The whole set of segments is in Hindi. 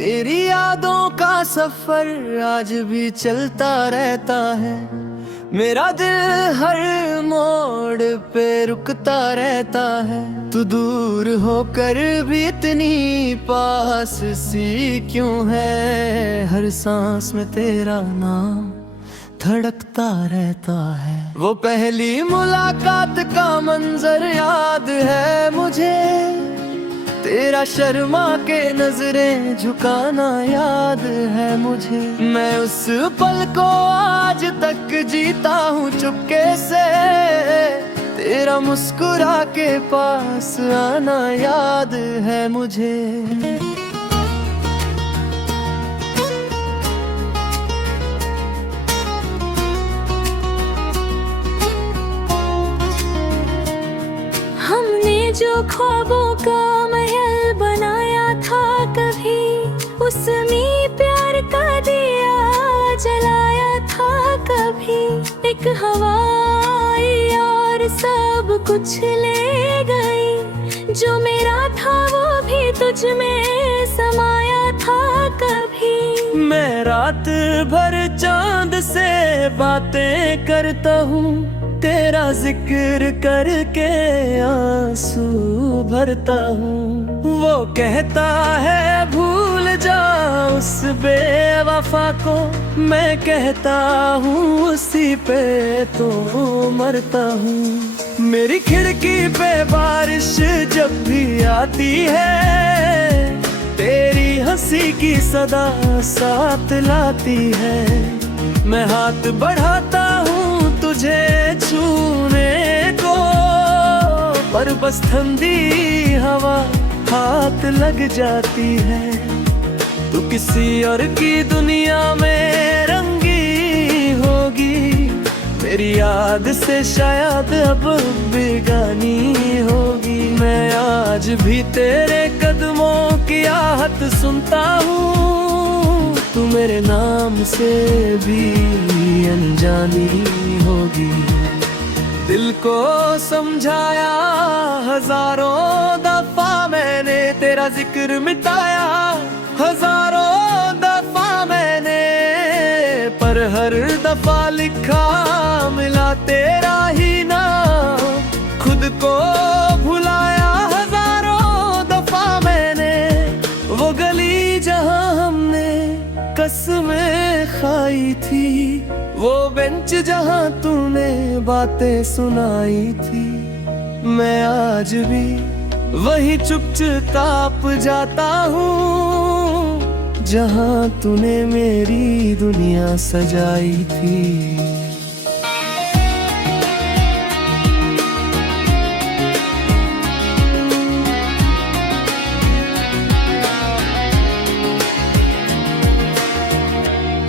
तेरी यादों का सफर आज भी चलता रहता है। मेरा दिल हर मोड़ पे रुकता रहता है। तू दूर होकर भी इतनी पास सी क्यों है? हर सांस में तेरा नाम धड़कता रहता है। वो पहली मुलाकात का मंजर याद है मुझे, तेरा शर्मा के नजरें झुकाना याद है मुझे। मैं उस पल को आज तक जीता हूँ चुपके से, तेरा मुस्कुरा के पास आना याद है मुझे। हमने जो ख्वाबों का महल बनाया था कभी, उसमें प्यार का दिया जलाया था कभी। एक हवा आई और सब कुछ ले गई, जो मेरा था वो भी तुझ में समाया था कभी। मैं रात भर चांद से बातें करता हूँ, तेरा जिक्र करके आंसू भरता हूँ। वो कहता है भूल जा उस बेवफा को, मैं कहता हूँ उसी पे तो मरता हूँ। मेरी खिड़की पे बारिश जब भी आती है, तेरी हंसी की सदा साथ लाती है। मैं हाथ बढ़ाता हूँ तुझे छूने को, पर बस ठंडी हवा हाथ लग जाती है। तू किसी और की दुनिया में रंगी होगी, मेरी याद से शायद अब बेगानी होगी। मैं आज भी तेरे कदमों की आहट सुनता हूँ, तू मेरे नाम से भी अनजानी होगी। दिल को समझाया हजारों दफा मैंने, तेरा जिक्र मिटाया हजारों दफा मैंने, पर हर दफा लिखा मिला तेरा ही नाम। खुद को भुलाया हजारों दफा मैंने, वो गली जहां हमने कसमें खाई थी, वो बेंच जहां तूने बातें सुनाई थी। मैं आज भी वही चुपचाप जाता हूँ, जहां तूने मेरी दुनिया सजाई थी।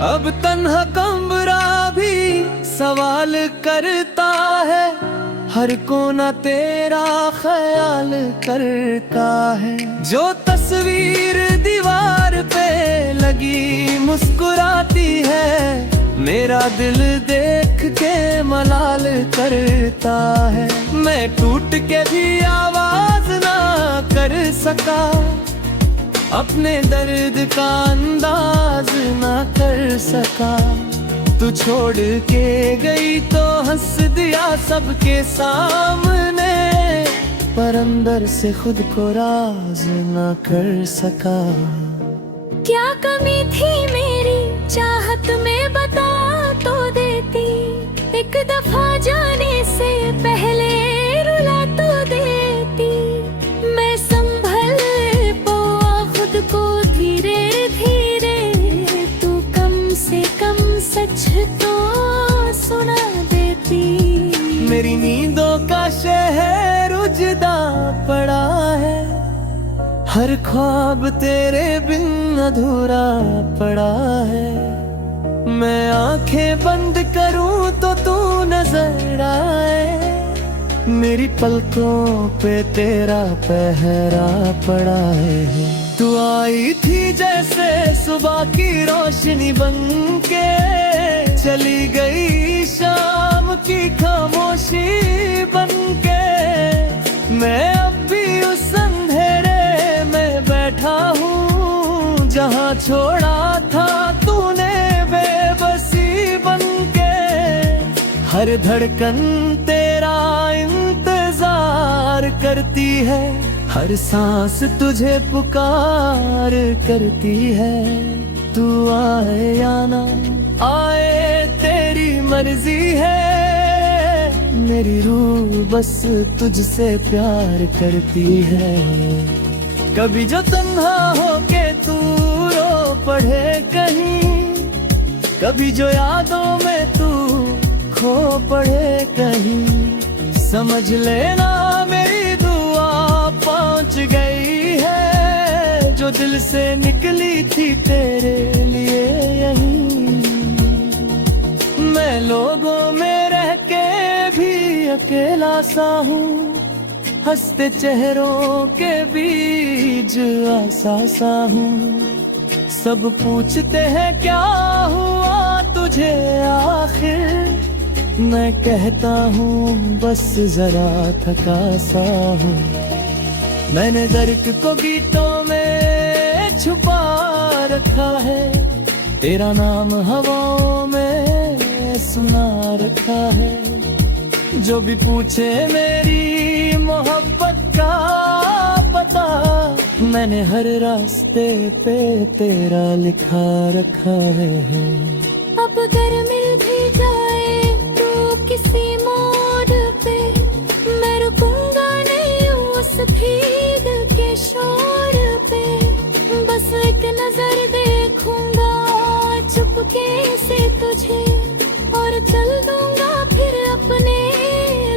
अब तन्हा कमरा भी सवाल करता है, हर कोना तेरा ख्याल करता है। जो तस्वीर दीवार पे लगी मुस्कुराती है, मेरा दिल देख के मलाल करता है। मैं टूट के भी आवाज ना कर सका, अपने दर्द का अंदाज ना कर सका। तू छोड़ के गई तो हंस दिया सबके सामने, पर अंदर से खुद को राज ना कर सका। क्या कमी थी मेरी चाहत में बता तो देती, एक दफा जाने से पहले रुला तो देती। मैं संभल पाऊँ खुद को धीरे धीरे, तू कम से कम सच तो सुना देती। मेरी नींदों का शहर उजड़ा पड़ा है, हर ख्वाब तेरे बिन अधूरा पड़ा है। मैं आंखें बंद करूं तो तू नजर आए, मेरी पलकों पे तेरा पहरा पड़ा है। तू आई थी जैसे सुबह की रोशनी बनके, चली गई शाम की खामोशी बनके। मैं अब भी उस अंधेरे में बैठा हूँ, जहाँ हर धड़कन तेरा इंतजार करती है, हर सांस तुझे पुकार करती है। तू आए या ना आए तेरी मर्जी है, मेरी रूह बस तुझसे प्यार करती है। कभी जो तन्हा होके तू रो पड़े कहीं, कभी जो यादों में तू खो पड़े कहीं, समझ लेना मेरी दुआ पहुंच गई है, जो दिल से निकली थी तेरे लिए यहीं। मैं लोगों में रह के भी अकेला सा हूँ, हंसते चेहरों के बीच आसा सा हूँ। सब पूछते हैं क्या हुआ तुझे आखिर, मैं कहता हूँ बस जरा थका सा हूँ। मैंने दर्द को गीतों में छुपा रखा है, तेरा नाम हवाओं में सुना रखा है। जो भी पूछे मेरी मोहब्बत का पता, मैंने हर रास्ते पे तेरा लिखा रखा है। अब अगर मिल भी जाए तो किसी मोड़ पे, मैं रुकूंगा नहीं उस भीग के शोर पे। बस एक नजर देखूंगा चुपके से तुझे, और चल दूंगा फिर अपने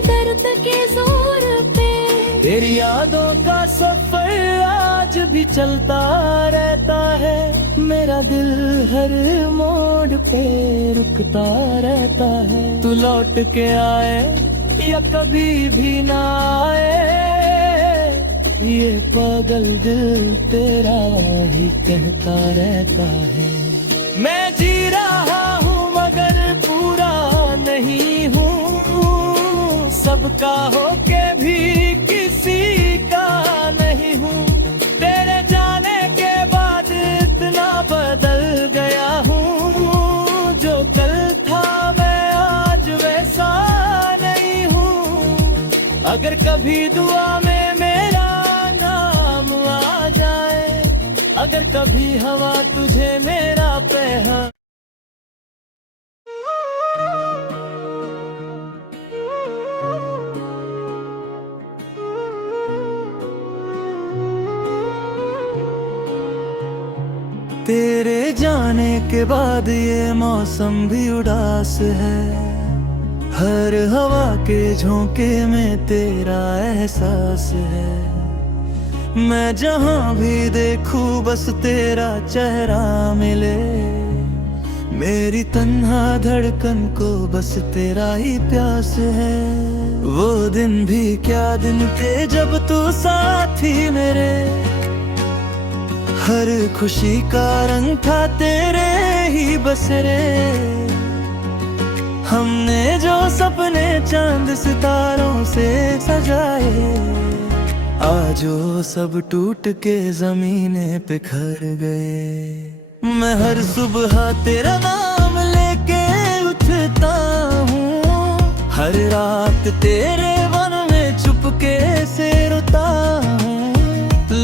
दर्द के जोर पे। तेरी यादों का सफर आज भी चलता रहता है, मेरा दिल हर मोड़ पे रुकता रहता है। तू लौट के आए या कभी भी ना आए, ये पागल दिल तेरा ही कहता रहता है। मैं जी रहा हूँ मगर पूरा नहीं हूँ, सबका होके भी किसी का नहीं हूँ। तेरे जाने के बाद इतना बदल गया हूँ, जो कल था मैं आज वैसा नहीं हूँ। अगर कभी दुआ में मेरा नाम आ जाए, अगर कभी हवा तुझे मेरा पहन। तेरे जाने के बाद ये मौसम भी उदास है, हर हवा के झोंके में तेरा एहसास है। मैं जहाँ भी देखूं बस तेरा चेहरा मिले, मेरी तन्हा धड़कन को बस तेरा ही प्यास है। वो दिन भी क्या दिन थे जब तू साथ ही मेरे, हर खुशी का रंग था तेरे ही बसेरे। हमने जो सपने चांद सितारों से सजाए, आज वो सब टूट के जमीने पे खर गए। मैं हर सुबह तेरा नाम लेके उठता हूँ, हर रात तेरे वन में चुपके से रोता हूँ।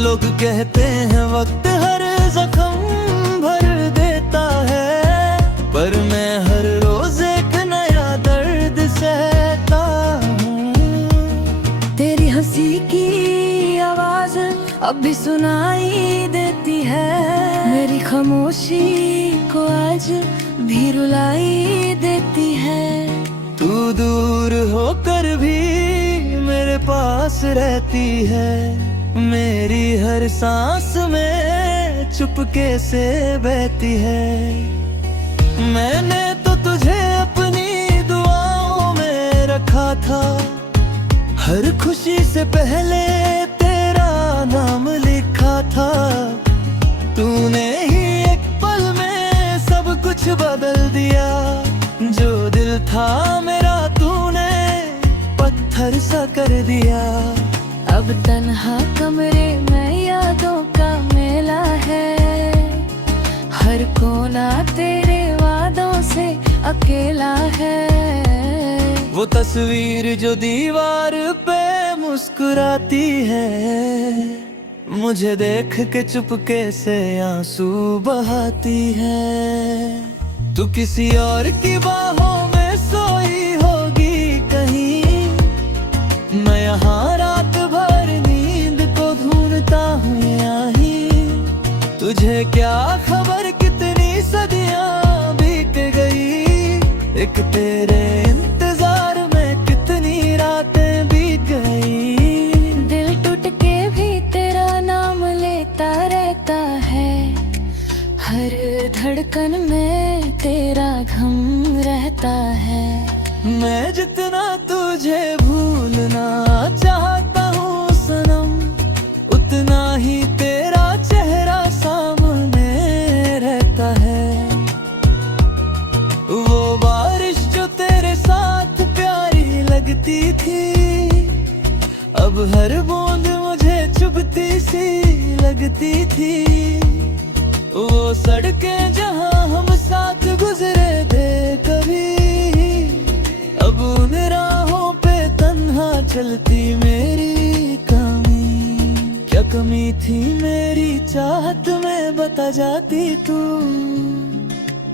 लोग कहते हैं वक्त हर जख्म भर देता है, पर मैं हर रोज एक नया दर्द सहता हूँ। तेरी हंसी की आवाज अब भी सुनाई देती है, मेरी खामोशी को आज भी रुलाई देती है। तू दूर होकर भी मेरे पास रहती है, मेरी हर सांस में चुपके से बहती है। मैंने तो तुझे अपनी दुआओं में रखा था, हर खुशी से पहले तेरा नाम लिखा था। तूने ही एक पल में सब कुछ बदल दिया, जो दिल था मेरा तूने पत्थर सा कर दिया। अब तन्हा कमरे में यादों का मेला है, हर कोना तेरे वादों से अकेला है। वो तस्वीर जो दीवार पे मुस्कुराती है, मुझे देख के चुपके से आंसू बहाती है। तू किसी और की बाहों में सोई होगी कहीं, मैं यहाँ रात भर नींद को ढूंढता हूँ यहीं। तुझे क्या खबर कितनी सदियां बीत गई, एक तेरे इंतजार में कितनी रातें बीत गई। दिल टूट के भी तेरा नाम लेता रहता है, हर धड़कन में तेरा घम रहता है। मैं जितना तुझे भूलना चाहता हूँ सनम, उतना ही तेरा चेहरा सामने रहता है। वो बारिश जो तेरे साथ प्यारी लगती थी, अब हर बूंद मुझे चुभती सी लगती थी। वो सड़कें जहाँ हम साथ गुजरे थे कभी, अब उन राहों पे तन्हा चलती मेरी कमी। क्या कमी थी मेरी चाहत में बता जाती तू,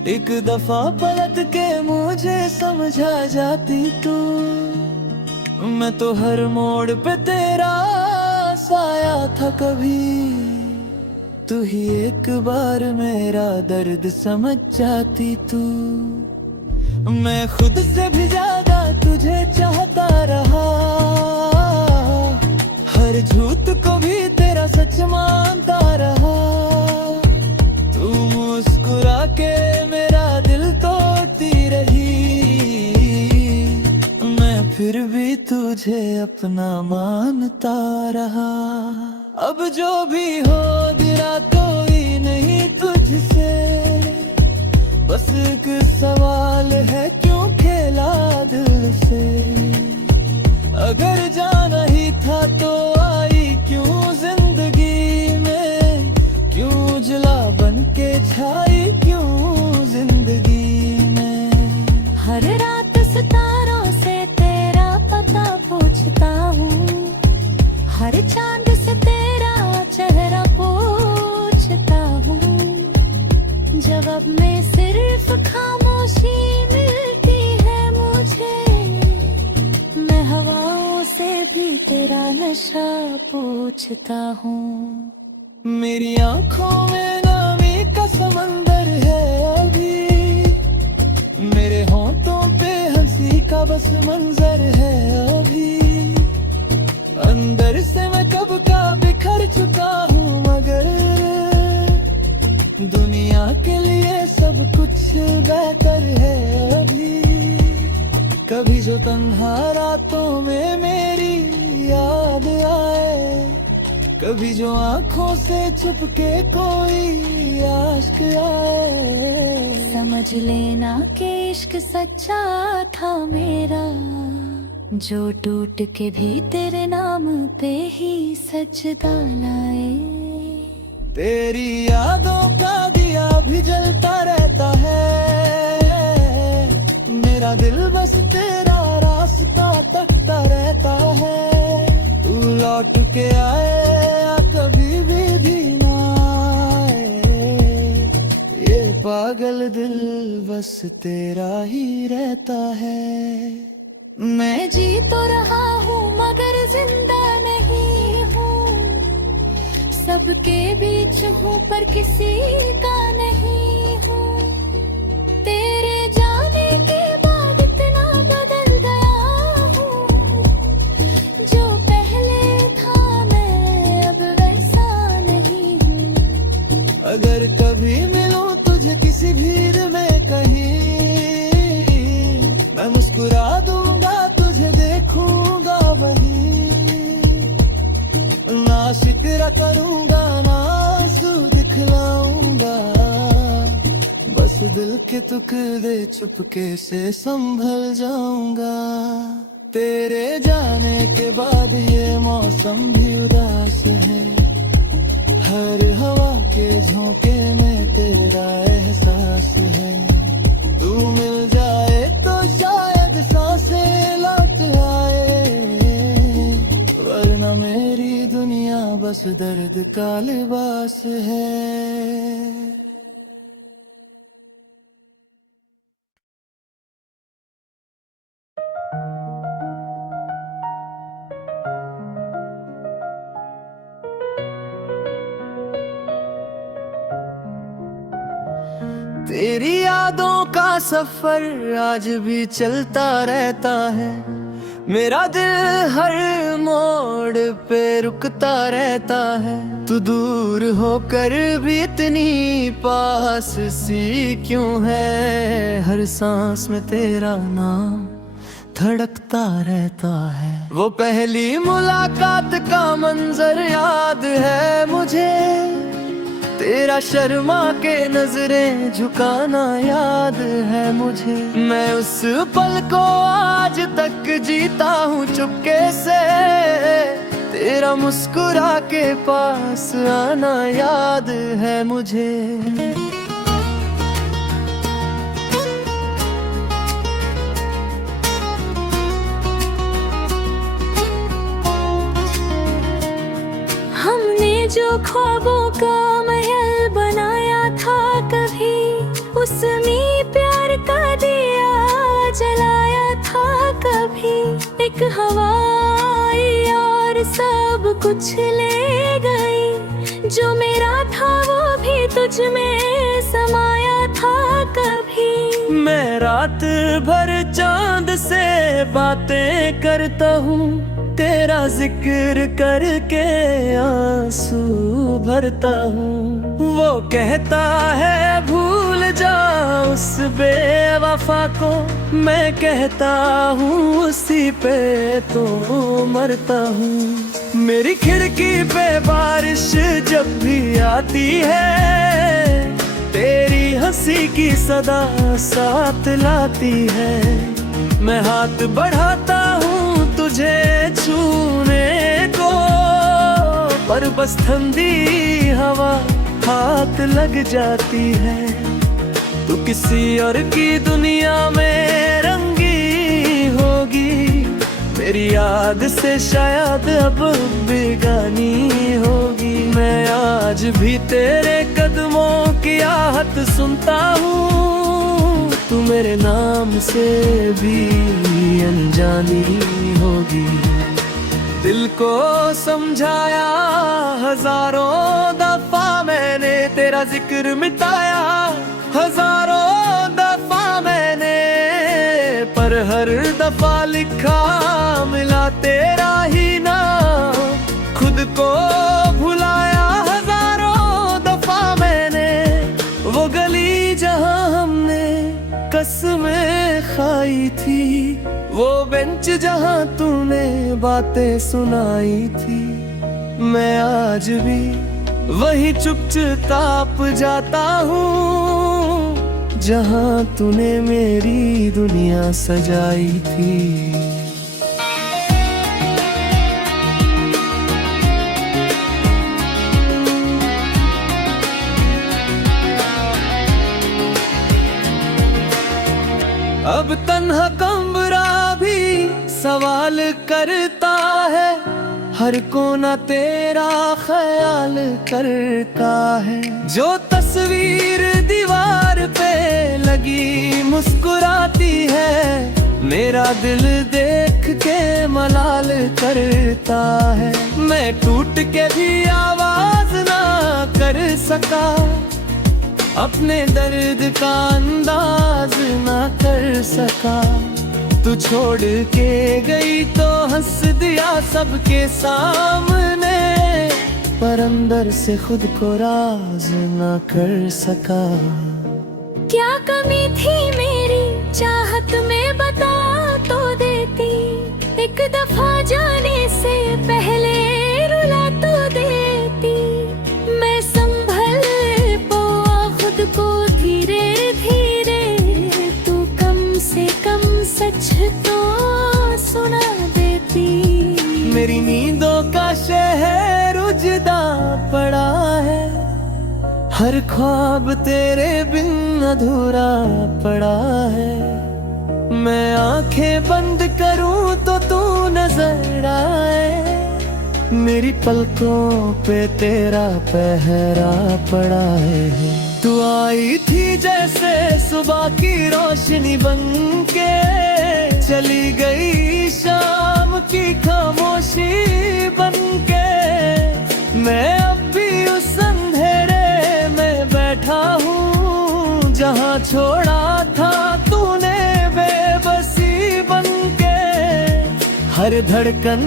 एक दफा पलट के मुझे समझा जाती तू। मैं तो हर मोड़ पे तेरा साया था कभी, तू ही एक बार मेरा दर्द समझ जाती तू। मैं खुद से भी ज्यादा तुझे चाहता रहा, हर झूठ को भी तेरा सच मानता रहा। तू मुस्कुरा के मेरा दिल तोड़ती रही, मैं फिर भी तुझे अपना मानता रहा। अब जो भी हो गिरा कोई नहीं तुझसे, बस एक सवाल है क्यों खेला दिल से। अगर जाना ही था तो आई क्यों जिंदगी में, क्यों जला बन के छाई क्यों जिंदगी में। हर रात सितारों से तेरा पता पूछता हूँ, हर चांद से तेरा चेहरा पूछता हूँ। जवाब में सिर्फ खामोशी मिलती है मुझे, मैं हवाओं से भी तेरा नशा पूछता हूँ। मेरी आंखों में नामी का समंदर है अभी, मेरे होंठों पे हंसी का बस मंजर है अभी। अंदर से मैं कब का बिखर चुका हूँ, मगर दुनिया के लिए सब कुछ बेहतर है अभी। कभी जो तन्हा रातों में मेरी याद आए, कभी जो आंखों से छुप के कोई आशिक आए। समझ लेना कि इश्क सच्चा था मेरा, जो टूट के भी तेरे नाम पे ही सजदा लाए। तेरी यादों का दिया भी जलता रहता है, मेरा दिल बस तेरा रास्ता तकता रहता है। तू लौट के आए या कभी भी ना आए, ये पागल दिल बस तेरा ही रहता है। मैं जी तो रहा हूँ मगर जिंदा नहीं हूँ, सबके बीच हूँ पर किसी का नहीं हूँ। तेरे जाने के बाद इतना बदल गया हूँ, जो पहले था मैं अब वैसा नहीं हूँ। अगर कभी मिलूं तुझे किसी भीड़ में कहीं, मैं मुस्कुरा दूंगा तुझे देखूंगा वहीं। ना शिकरा करूंगा ना आंसू दिखलाऊंगा, बस दिल के टुकड़े चुपके से संभल जाऊंगा। तेरे जाने के बाद ये मौसम भी उदास है, हर हवा के झोंके में तेरा एहसास है। तू मिल जाए तो शायद सांसें बस दर्द का लिबास है। तेरी यादों का सफर आज भी चलता रहता है। मेरा दिल हर मोड़ पे रुकता रहता है। तू दूर होकर भी इतनी पास सी क्यों है? हर सांस में तेरा नाम धड़कता रहता है। वो पहली मुलाकात का मंजर याद है मुझे। तेरा शर्मा के नजरें झुकाना याद है मुझे। मैं उस पल को आज तक जीता हूँ चुपके से। तेरा मुस्कुरा के पास आना याद है मुझे। हमने जो ख्वाबों का महल बनाया था कभी, उसमें प्यार का दिया जलाया था कभी। एक हवा आई और सब कुछ ले गई। जो मेरा था वो भी तुझ में समाया था कभी। मैं रात भर चांद से बातें करता हूँ। तेरा जिक्र करके आंसू भरता हूँ। वो कहता है भूल जा उस बेवफा को। मैं कहता हूँ उसी पे तो मरता हूँ। मेरी खिड़की पे बारिश जब भी आती है, तेरी हंसी की सदा साथ लाती है। मैं हाथ बढ़ाता हूँ तुझे छूने को, पर बस ठंडी हवा हाथ लग जाती है। तू किसी और की दुनिया में रंगी होगी। मेरी याद से शायद अब बेगानी होगी। मैं आज भी तेरे कदमों की आहट सुनता हूँ। तू मेरे नाम से भी अनजानी होगी। दिल को समझाया हजारों दफा मैंने, तेरा जिक्र मिटाया हजारों दफा मैंने। पर हर दफा लिखा मिला तेरा ही नाम। खुद को भुलाया हजारों दफा मैंने। वो गली जहां हमने कसमें खाई थी, वो बेंच जहां तूने बातें सुनाई थी। मैं आज भी वही चुपचाप जाता हूँ जहां तूने मेरी दुनिया सजाई थी। अब तन्हा कमरा भी सवाल करता है। हर कोना तेरा ख्याल करता है। जो तस्वीर दीवार पे लगी मुस्कुराती है, मेरा दिल देख के मलाल करता है। मैं टूट के भी आवाज ना कर सका, अपने दर्द का अंदाज ना कर सका। तू छोड़ के गई तो हंस दिया सबके सामने, पर अंदर से खुद को राज ना कर सका। क्या कमी थी मेरी चाहत में बता तो देती। एक दफा जाने से पहले रुला तो देती। मैं संभल पाऊं खुद को धीरे धीरे। तू कम से कम सच तो सुना देती। मेरी नींदों का शहर उजड़ा पड़ा है। हर ख्वाब तेरे बिन अधूरा पड़ा है। मैं आंखें बंद करूं तो तू नजर आए। मेरी पलकों पे तेरा पहरा पड़ा है। तू आई थी जैसे सुबह की रोशनी बनके, चली गई शाम की खामोशी बनके। मैं अब भी उस अंधेरे में बैठा हूँ जहाँ छोड़ा था तूने बेबसी बनके। हर धड़कन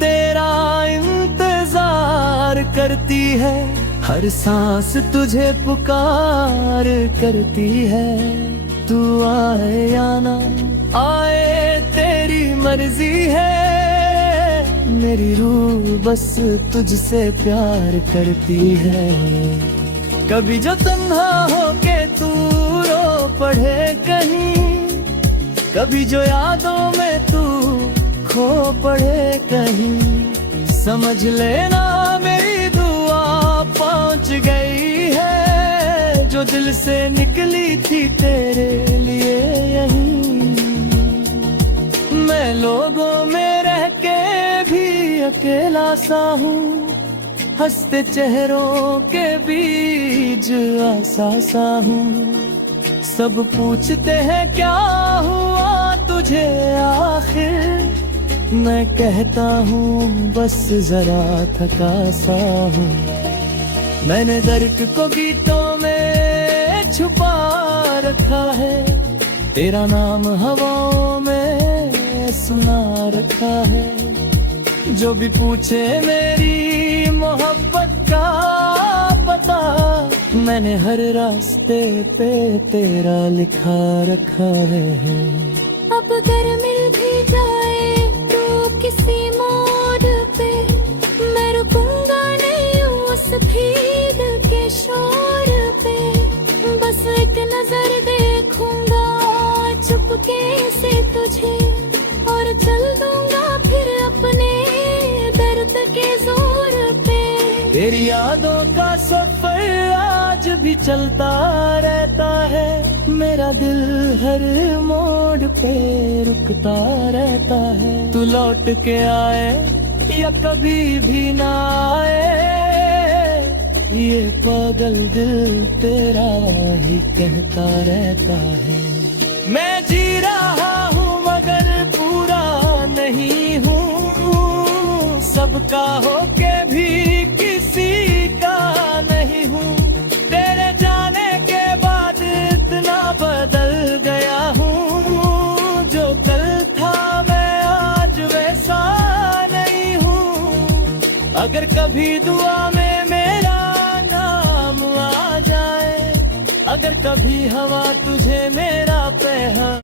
तेरा इंतजार करती है, हर सांस तुझे पुकार करती है। तू आए या ना आए तेरी मर्जी है, मेरी रूह बस तुझसे प्यार करती है। कभी जो तन्हा होके तू रो पड़े कहीं, कभी जो यादों में तू खो पड़े कहीं, समझ लेना मेरी दुआ पहुंच गई है, जो दिल से निकली थी तेरे लिए यहीं। मैं लोगों में रह के भी अकेला सा हूँ, हंसते चेहरों के बीच आसा सा हूँ। सब पूछते हैं क्या हुआ तुझे आखिर, मैं कहता हूँ बस जरा थका सा हूँ। मैंने दर्द को गीतों में छुपा रखा है, तेरा नाम हवाओं में सुना रखा है। जो भी पूछे मेरी मोहब्बत का पता, मैंने हर रास्ते पे तेरा लिखा रखा है। अब अगर मिल भी जाए तो किसी मोड़ पे, मैं रुकूंगा नहीं उस भीड़ के शोर पे। बस एक नजर देखूंगा चुपके से तुझे, और चल दूंगा फिर अपने दर्द के जोर पे। तेरी यादों का सफर आज भी चलता रहता है, मेरा दिल हर मोड़ पे रुकता रहता है। तू लौट के आए या कभी भी ना आए, ये पागल दिल तेरा ही कहता रहता है। मैं जी रहा हूँ मगर पूरा नहीं हूँ, सबका होके भी किसी का नहीं हूँ। तेरे जाने के बाद इतना बदल गया हूँ, जो कल था मैं आज वैसा नहीं हूँ। अगर कभी दुआ में मेरा नाम आ जाए, अगर कभी हवा तुझे मेरा पहचान